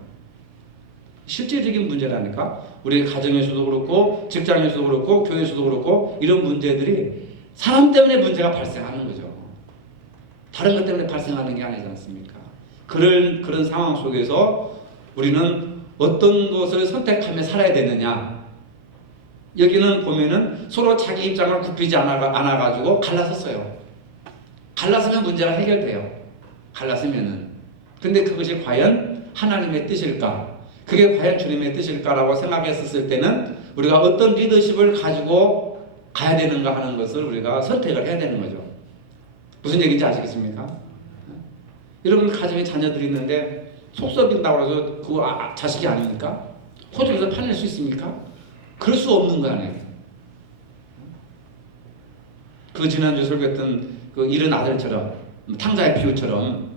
실제적인 문제라니까. 우리 가정에서도 그렇고 직장에서도 그렇고 교회에서도 그렇고 이런 문제들이 사람 때문에 문제가 발생하는 거죠. 다른 것 때문에 발생하는 게 아니지 않습니까? 그런 상황 속에서 우리는 어떤 것을 선택하며 살아야 되느냐. 여기는 보면은 서로 자기 입장을 굽히지 않아가지고 갈라섰어요. 갈라서면 문제가 해결돼요. 갈라서면은. 근데 그것이 과연 하나님의 뜻일까? 그게 과연 주님의 뜻일까라고 생각했었을 때는 우리가 어떤 리더십을 가지고 가야 되는가 하는 것을 우리가 선택을 해야 되는 거죠. 무슨 얘기인지 아시겠습니까? 여러분 가정에 자녀들이 있는데 속 썩인다고 해서 그거 자식이 아닙니까? 호적에서 파낼 수 있습니까? 그럴 수 없는 거 아니에요. 그 지난주 설교했던 그 잃은 아들처럼, 탕자의 비유처럼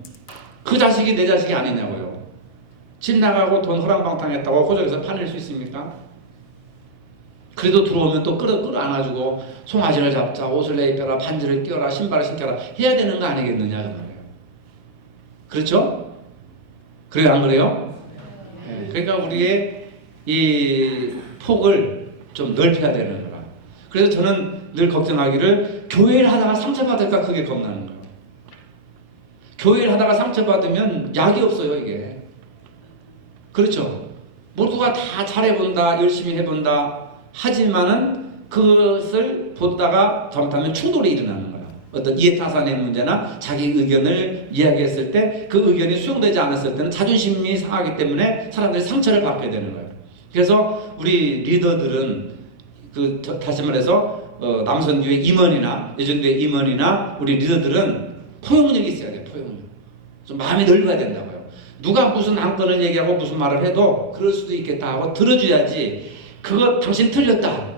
그 자식이 내 자식이 아니냐고요. 집 나가고 돈 호랑방탕했다고 호적에서 파낼 수 있습니까? 그래도 들어오면 또 끌어 안아주고 송아지를 잡자, 옷을 내입혀라, 반지를 끼워라, 신발을 신겨라 해야 되는 거 아니겠느냐 그 말이에요. 그렇죠? 그래요, 안 그래요? 네. 그러니까 우리의 이 폭을 좀 넓혀야 되는 거라. 그래서 저는 늘 걱정하기를, 교회를 하다가 상처받을까 그게 겁나는 거예요. 교회를 하다가 상처받으면 약이 없어요, 이게. 그렇죠? 모두가 다 잘해본다, 열심히 해본다 하지만은 그것을 보다가 잘못하면 충돌이 일어나는 거예요. 어떤 이해타산의 문제나 자기 의견을 이야기했을 때 그 의견이 수용되지 않았을 때는 자존심이 상하기 때문에 사람들이 상처를 받게 되는 거예요. 그래서 우리 리더들은 다시 말해서 남선교회 임원이나 여전교회 임원이나 우리 리더들은 포용력이 있어야 돼요. 포용력. 좀 마음이 넓어야 된다고요. 누가 무슨 안건을 얘기하고 무슨 말을 해도 그럴 수도 있겠다 하고 들어줘야지. 그거 당신 틀렸다.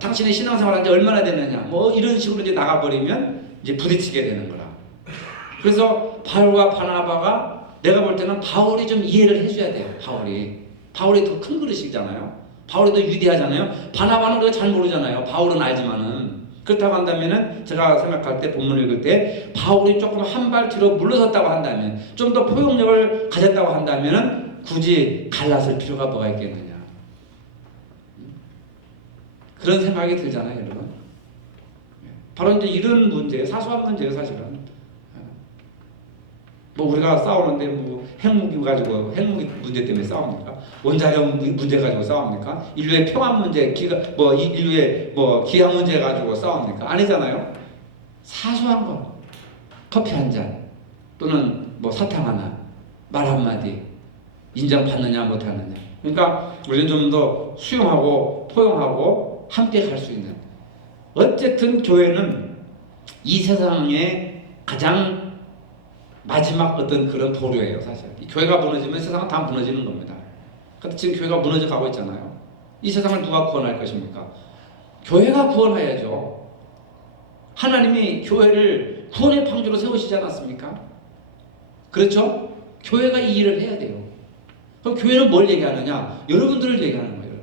당신의 신앙생활한 지 얼마나 됐느냐. 뭐 이런 식으로 이제 나가버리면 이제 부딪히게 되는 거라. 그래서 바울과 바나바가 내가 볼 때는 바울이 좀 이해를 해줘야 돼요. 바울이 더 큰 그릇이잖아요. 바울이 더 위대하잖아요. 바나바는 우리가 잘 모르잖아요. 바울은 알지만은. 그렇다고 한다면은 제가 생각할 때 본문을 읽을 때 바울이 조금 한 발 뒤로 물러섰다고 한다면, 좀 더 포용력을 가졌다고 한다면은 굳이 갈라설 필요가 뭐가 있겠느냐. 그런 생각이 들잖아요, 여러분. 바로 이제 이런 문제, 사소한 문제예요, 사실은. 뭐 우리가 싸우는데 뭐 핵무기 가지고 핵무기 문제 때문에 싸웁니까? 원자력 문제 가지고 싸웁니까? 인류의 평화 문제, 인류의 기후 문제 가지고 싸웁니까? 아니잖아요. 사소한 거, 커피 한 잔, 또는 뭐 사탕 하나, 말 한마디 인정받느냐 못하느냐. 그러니까 우리는 좀 더 수용하고 포용하고 함께 갈 수 있는. 어쨌든 교회는 이 세상에 가장 마지막 어떤 그런 도료예요, 사실. 이 교회가 무너지면 세상은 다 무너지는 겁니다. 근데 지금 교회가 무너져 가고 있잖아요. 이 세상을 누가 구원할 것입니까? 교회가 구원해야죠. 하나님이 교회를 구원의 방주로 세우시지 않았습니까? 그렇죠? 교회가 이 일을 해야 돼요. 그럼 교회는 뭘 얘기하느냐? 여러분들을 얘기하는 거예요.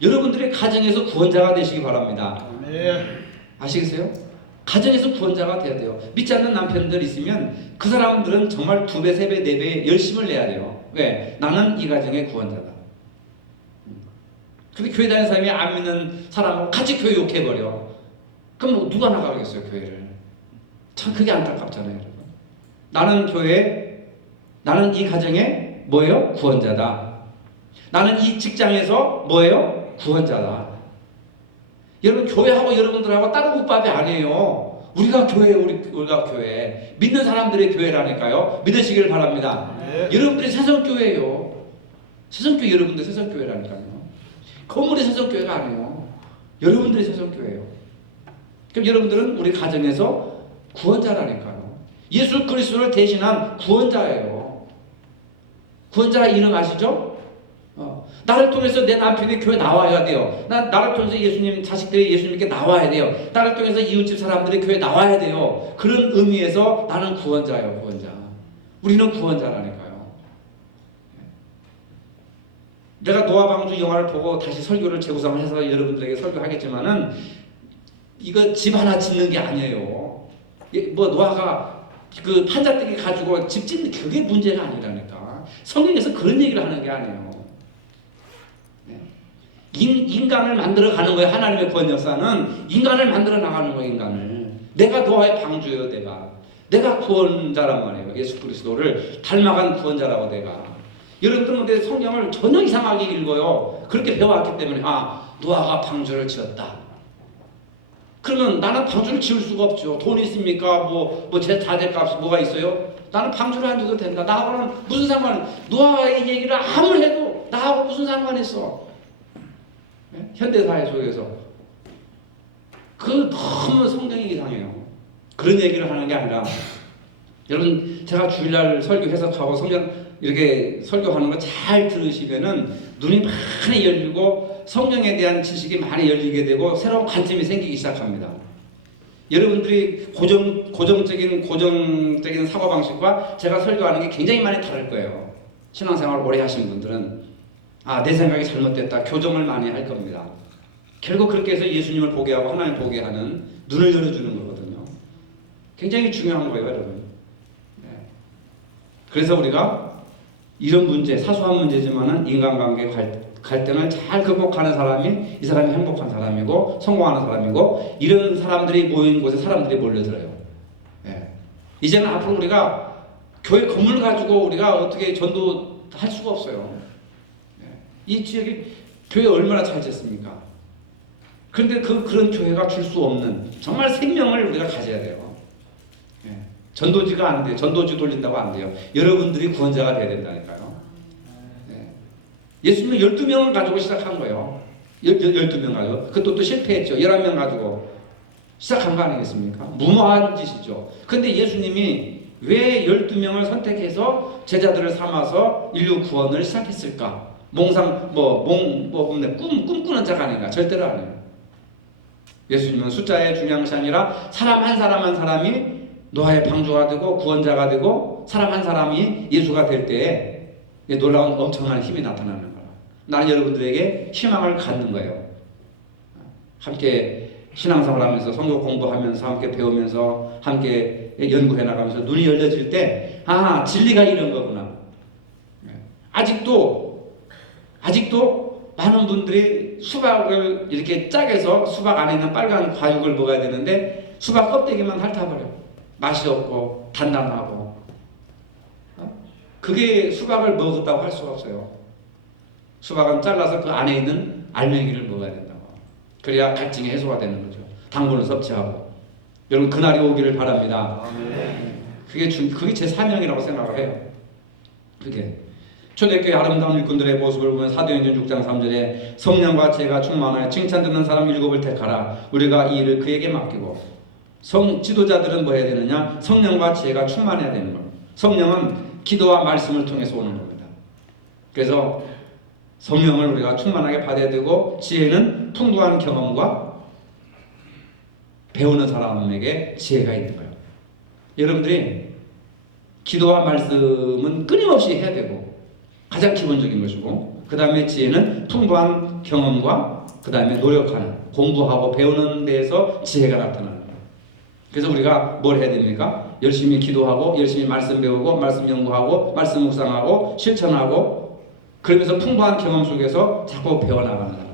여러분들의 가정에서 구원자가 되시기 바랍니다. 아시겠어요? 가정에서 구원자가 돼야 돼요. 믿지 않는 남편들 있으면 그 사람들은 정말 2배, 3배, 4배 열심을 내야 돼요. 왜? 나는 이 가정의 구원자다. 근데 교회 다니는 사람이 안 믿는 사람하고 같이 교회 욕해버려. 그럼 뭐 누가 나가겠어요, 교회를? 참 그게 안타깝잖아요, 여러분. 나는 이 가정의 뭐예요? 구원자다. 나는 이 직장에서 뭐예요? 구원자다. 여러분 교회하고 여러분들하고 다른 국밥이 아니에요. 우리가 교회예요. 우리가 교회. 믿는 사람들의 교회라니까요. 믿으시길 바랍니다. 네. 여러분들이 세성교회예요. 세성교회 여러분들 세성교회라니까요. 건물이 세성교회가 아니에요. 여러분들이 세성교회예요. 그럼 여러분들은 우리 가정에서 구원자라니까요. 예수 그리스도를 대신한 구원자예요. 구원자 이름 아시죠? 나를 통해서 내 남편이 교회 나와야 돼요. 나를 통해서 예수님 자식들이 예수님께 나와야 돼요. 나를 통해서 이웃집 사람들이 교회 나와야 돼요. 그런 의미에서 나는 구원자예요. 구원자. 우리는 구원자라니까요. 내가 노아 방주 영화를 보고 다시 설교를 재구성을 해서 여러분들에게 설교하겠지만은 이거 집 하나 짓는 게 아니에요. 뭐 노아가 그 판자떼기 가지고 집 짓는 그게 문제가 아니라니까. 성경에서 그런 얘기를 하는 게 아니에요. 인간을 만들어 가는 거예요. 하나님의 구원 역사는 인간을 만들어 나가는 거예요. 인간을. 내가 노아의 방주예요. 내가 구원자란 말이에요. 예수 그리스도를 닮아간 구원자라고 내가. 여러분들은 근데 성경을 전혀 이상하게 읽어요. 그렇게 배워왔기 때문에 노아가 방주를 지었다. 그러면 나는 방주를 지을 수가 없죠. 돈이 있습니까? 제 자재값이 뭐가 있어요? 나는 방주를 안 줘도 된다. 나하고는 무슨 상관이? 노아의 얘기를 아무리 해도 나하고 무슨 상관이 있어? 현대사회 속에서 그 너무 성경이 이상해요. 그런 얘기를 하는 게 아니라 여러분 제가 주일날 설교 해석하고 성경 이렇게 설교하는 거 잘 들으시면은 눈이 많이 열리고 성경에 대한 지식이 많이 열리게 되고 새로운 관점이 생기기 시작합니다. 여러분들이 고정적인 사고방식과 제가 설교하는 게 굉장히 많이 다를 거예요. 신앙생활을 오래 하신 분들은 내 생각이 잘못됐다. 교정을 많이 할 겁니다. 결국 그렇게 해서 예수님을 보게 하고 하나님 보게 하는 눈을 열어주는 거거든요. 굉장히 중요한 거예요, 여러분. 그래서 우리가 이런 문제, 사소한 문제지만은 인간관계 갈등을 잘 극복하는 사람이 이 사람이 행복한 사람이고 성공하는 사람이고 이런 사람들이 모인 곳에 사람들이 몰려들어요. 이제는 앞으로 우리가 교회 건물 가지고 우리가 어떻게 전도할 수가 없어요. 이 지역에 교회 얼마나 잘 짓습니까? 그런데 그런 교회가 줄 수 없는 정말 생명을 우리가 가져야 돼요. 전도지가 안 돼요. 전도지 돌린다고 안 돼요. 여러분들이 구원자가 돼야 된다니까요. 예수님은 12명을 가지고 시작한 거예요. 12명 가지고. 그것도 또 실패했죠. 11명 가지고 시작한 거 아니겠습니까? 무모한 짓이죠. 근데 예수님이 왜 12명을 선택해서 제자들을 삼아서 인류 구원을 시작했을까? 꿈꾸는 자가 아닌가? 절대로 아니에요. 예수님은 숫자의 중요한 것이 아니라 사람 한 사람 한 사람이 노아의 방주가 되고 구원자가 되고 사람 한 사람이 예수가 될 때에 놀라운 엄청난 힘이 나타나는 거예요. 나는 여러분들에게 희망을 갖는 거예요. 함께 신앙생활 하면서 성경 공부하면서 함께 배우면서 함께 연구해 나가면서 눈이 열려질 때 진리가 이런 거구나. 아직도 많은 분들이 수박을 이렇게 짝에서 수박 안에 있는 빨간 과육을 먹어야 되는데 수박 껍데기만 핥아버려요. 맛이 없고 단단하고. 그게 수박을 먹었다고 할 수가 없어요. 수박은 잘라서 그 안에 있는 알맹이를 먹어야 된다고. 그래야 갈증이 해소가 되는 거죠. 당분을 섭취하고. 여러분 그날이 오기를 바랍니다. 그게 제 사명이라고 생각을 해요. 그게 초대교회 아름다운 일꾼들의 모습을 보면 사도행전 6장 3절에 성령과 지혜가 충만하여 칭찬 듣는 사람 7을 택하라. 우리가 이 일을 그에게 맡기고. 지도자들은 뭐 해야 되느냐? 성령과 지혜가 충만해야 되는 겁니다. 성령은 기도와 말씀을 통해서 오는 겁니다. 그래서 성령을 우리가 충만하게 받아야 되고 지혜는 풍부한 경험과 배우는 사람에게 지혜가 있는 거예요. 여러분들이 기도와 말씀은 끊임없이 해야 되고 가장 기본적인 것이고 그 다음에 지혜는 풍부한 경험과 그 다음에 노력하는 공부하고 배우는 데에서 지혜가 나타나는 거예요. 그래서 우리가 뭘 해야 됩니까? 열심히 기도하고 열심히 말씀 배우고 말씀 연구하고 말씀 묵상하고 실천하고 그러면서 풍부한 경험 속에서 자꾸 배워나가는 사람.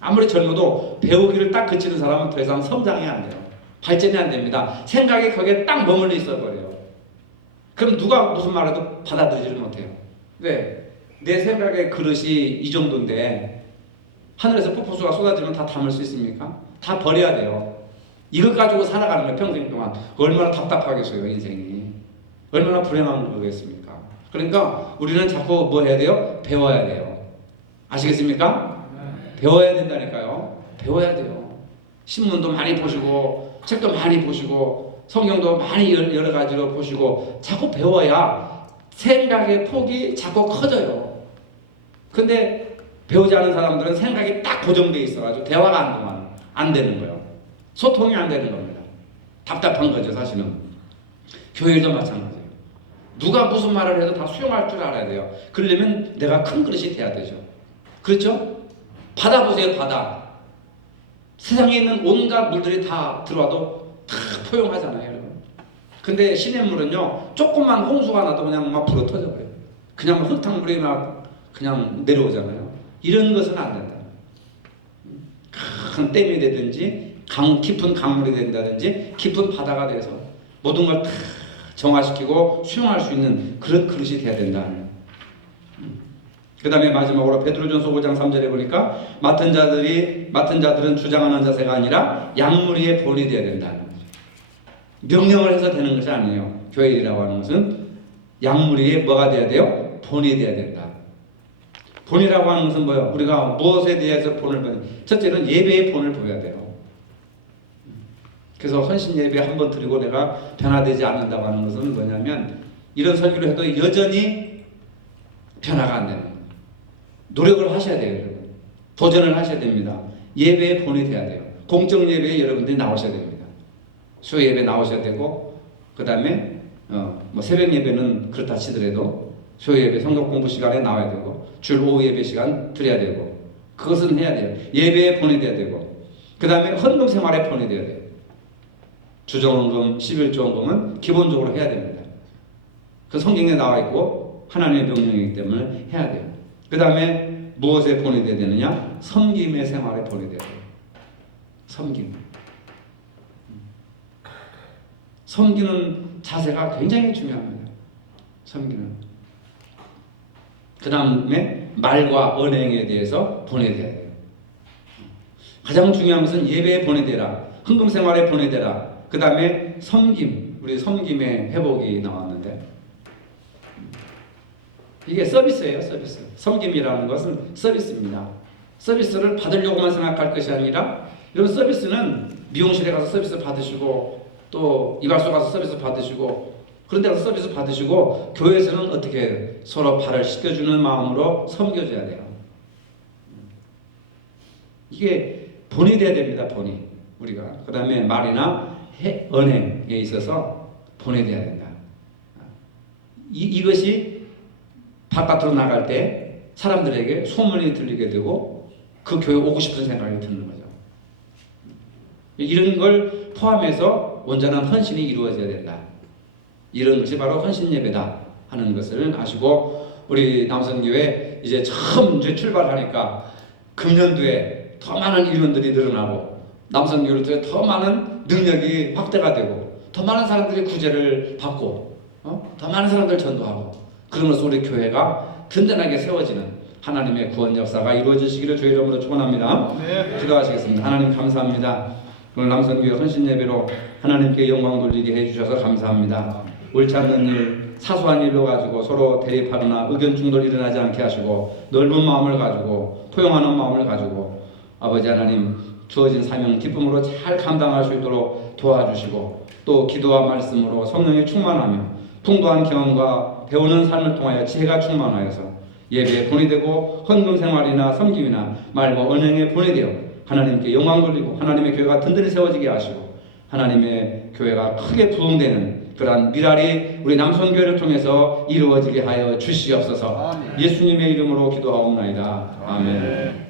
아무리 젊어도 배우기를 딱 그치는 사람은 더 이상 성장이 안 돼요. 발전이 안 됩니다. 생각이 거기에 딱 머물러 있어 버려요. 그럼 누가 무슨 말해도 받아들이지를 못해요. 왜? 내 생각의 그릇이 이 정도인데 하늘에서 폭포수가 쏟아지면 다 담을 수 있습니까? 다 버려야 돼요. 이것 가지고 살아가는 거예요. 평생 동안. 얼마나 답답하겠어요, 인생이. 얼마나 불행한 거겠습니까? 그러니까 우리는 자꾸 뭐 해야 돼요? 배워야 돼요. 아시겠습니까? 배워야 된다니까요. 배워야 돼요. 신문도 많이 보시고 책도 많이 보시고 성경도 많이 여러 가지로 보시고 자꾸 배워야 생각의 폭이 자꾸 커져요. 근데 배우지 않은 사람들은 생각이 딱 고정되어 있어가지고 대화가 안 되는 거예요. 소통이 안 되는 겁니다. 답답한 거죠, 사실은. 교회도 마찬가지예요. 누가 무슨 말을 해도 다 수용할 줄 알아야 돼요. 그러려면 내가 큰 그릇이 돼야 되죠. 그렇죠? 바다 보세요, 바다. 세상에 있는 온갖 물들이 다 들어와도 다 포용하잖아요, 여러분. 근데 시냇물은요, 조금만 홍수가 나도 그냥 막 불어 터져버려요. 그냥 흙탕물이 막 그냥 내려오잖아요. 이런 것은 안 된다. 큰 댐이 되든지 깊은 강물이 된다든지 깊은 바다가 돼서 모든 걸 다 정화시키고 수용할 수 있는 그런 그릇이 돼야 된다. 그 다음에 마지막으로 베드로전서 5장 3절에 보니까 맡은 자들은 주장하는 자세가 아니라 양무리의 본이 되어야 된다는 거죠. 명령을 해서 되는 것이 아니에요. 교회 일이라고 하는 것은 양무리의 뭐가 돼야 돼요? 본이 돼야 된다. 본이라고 하는 것은 뭐예요? 우리가 무엇에 대해서 본을 보냐? 첫째는 예배의 본을 보여야 돼요. 그래서 헌신 예배 한번 드리고 내가 변화되지 않는다고 하는 것은 뭐냐면 이런 설교를 해도 여전히 변화가 안 되는 거예요. 노력을 하셔야 돼요, 여러분. 도전을 하셔야 됩니다. 예배의 본이 돼야 돼요. 공적 예배에 여러분들이 나오셔야 됩니다. 수요 예배 나오셔야 되고, 그 다음에 뭐 새벽 예배는 그렇다 치더라도 수요 예배 성경 공부 시간에 나와야 되고, 주일 오후 예배 시간 드려야 되고, 그것은 해야 돼요. 예배의 본이 돼야 되고, 그 다음에 헌금 생활의 본이 돼야 돼요. 주정헌금, 11조헌금은 기본적으로 해야 됩니다. 그 성경에 나와 있고 하나님의 명령이기 때문에 해야 돼요. 그 다음에 무엇에 본이 돼야 되느냐? 섬김의 생활에 본이 돼야 돼요. 섬김. 섬기는 자세가 굉장히 중요합니다. 섬기는. 그 다음에 말과 언행에 대해서 본이 돼야 돼요. 가장 중요한 것은 예배에 본이 되라. 헌금 생활에 본이 되라. 그 다음에 섬김. 우리 섬김의 회복이 나왔는데 이게 서비스예요, 서비스. 섬김이라는 것은 서비스입니다. 서비스를 받으려고만 생각할 것이 아니라 이런 서비스는 미용실에 가서 서비스 받으시고 또 이발소 가서 서비스 받으시고 그런 데 가서 서비스 받으시고 교회에서는 어떻게 서로 발을 씻겨주는 마음으로 섬겨줘야 돼요. 이게 본이 돼야 됩니다, 본이. 우리가. 그 다음에 말이나 언행에 있어서 본이 돼야 된다. 이것이 바깥으로 나갈 때 사람들에게 소문이 들리게 되고 그 교회 오고 싶은 생각이 드는 거죠. 이런 걸 포함해서 온전한 헌신이 이루어져야 된다. 이런 것이 바로 헌신 예배다 하는 것을 아시고 우리 남선교회 이제 처음 출발하니까 금년도에 더 많은 인원들이 늘어나고 남선교회를 통해 더 많은 능력이 확대가 되고 더 많은 사람들이 구제를 받고 더 많은 사람들 전도하고 그러면서 우리 교회가 든든하게 세워지는 하나님의 구원 역사가 이루어지시기를 주의 이름으로 축원합니다. 네. 기도하시겠습니다. 하나님 감사합니다. 오늘 남선교회 헌신 예배로 하나님께 영광 돌리게 해주셔서 감사합니다. 옳지 않는 일, 사소한 일로 가지고 서로 대립하거나 의견 충돌이 일어나지 않게 하시고 넓은 마음을 가지고 포용하는 마음을 가지고 아버지 하나님 주어진 사명 기쁨으로 잘 감당할 수 있도록 도와주시고 또 기도와 말씀으로 성령이 충만하며 풍부한 경험과 배우는 삶을 통하여 지혜가 충만하여서 예배에 본이 되고 헌금 생활이나 섬김이나 말과 언행에 본이 되어 하나님께 영광 돌리고 하나님의 교회가 든든히 세워지게 하시고 하나님의 교회가 크게 부흥되는 그러한 미랄이 우리 남선교회를 통해서 이루어지게 하여 주시옵소서. 예수님의 이름으로 기도하옵나이다. 아멘.